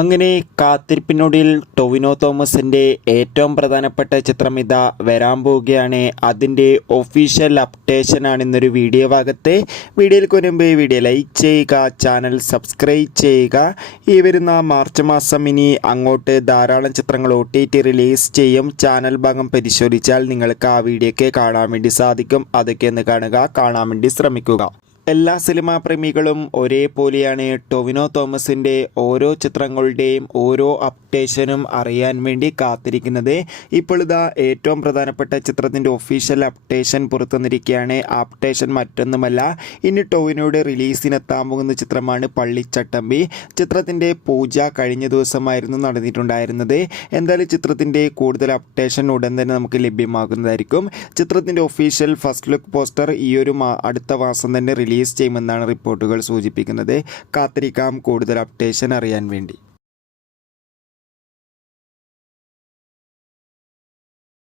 അങ്ങനെ കാത്തിരിപ്പിനൊടുവിൽ ടൊവിനോ തോമസിൻ്റെ ഏറ്റവും പ്രധാനപ്പെട്ട ചിത്രം ഇതാ വരാൻ പോവുകയാണ്. അതിൻ്റെ ഒഫീഷ്യൽ അപ്ഡേഷനാണ് ഇന്നൊരു വീഡിയോ ഭാഗത്തെ. വീഡിയോയിൽ വരുമ്പോൾ ഈ വീഡിയോ ലൈക്ക് ചെയ്യുക, ചാനൽ സബ്സ്ക്രൈബ് ചെയ്യുക. ഈ വരുന്ന മാർച്ച് മാസം ഇനി അങ്ങോട്ട് ധാരാളം ചിത്രങ്ങൾ OTT റിലീസ് ചെയ്യും. ചാനൽ ഭാഗം പരിശോധിച്ചാൽ നിങ്ങൾക്ക് ആ വീഡിയോയ്ക്ക് കാണാൻ വേണ്ടി സാധിക്കും. അതൊക്കെ ഒന്ന് കാണാൻ വേണ്ടി ശ്രമിക്കുക. എല്ലാ സിനിമാ പ്രേമികളും ഒരേപോലെയാണ് ടൊവിനോ തോമസിൻ്റെ ഓരോ ചിത്രങ്ങളുടെയും ഓരോ അപ്ഡേഷനും അറിയാൻ വേണ്ടി കാത്തിരിക്കുന്നത്. ഇപ്പോൾ ഇതാ ഏറ്റവും പ്രധാനപ്പെട്ട ചിത്രത്തിൻ്റെ ഒഫീഷ്യൽ അപ്ഡേഷൻ പുറത്തുവന്നിരിക്കുകയാണ്. അപ്ഡേഷൻ മറ്റൊന്നുമല്ല, ഇനി ടൊവിനോയുടെ റിലീസിനെത്താൻ പോകുന്ന ചിത്രമാണ് പള്ളിച്ചട്ടമ്പി. ചിത്രത്തിൻ്റെ പൂജ കഴിഞ്ഞ ദിവസമായിരുന്നു നടന്നിട്ടുണ്ടായിരുന്നത്. എന്തായാലും ചിത്രത്തിൻ്റെ കൂടുതൽ അപ്ഡേഷൻ ഉടൻ തന്നെ നമുക്ക് ലഭ്യമാകുന്നതായിരിക്കും. ചിത്രത്തിൻ്റെ ഒഫീഷ്യൽ ഫസ്റ്റ് ലുക്ക് പോസ്റ്റർ ഈ ഒരു അടുത്ത മാസം തന്നെ റിലീസ് ചെയ്യുമെന്നാണ് റിപ്പോർട്ടുകൾ സൂചിപ്പിക്കുന്നത്. കാത്തിരിക്കാം കൂടുതൽ അപ്ഡേഷൻ അറിയാൻ വേണ്ടി.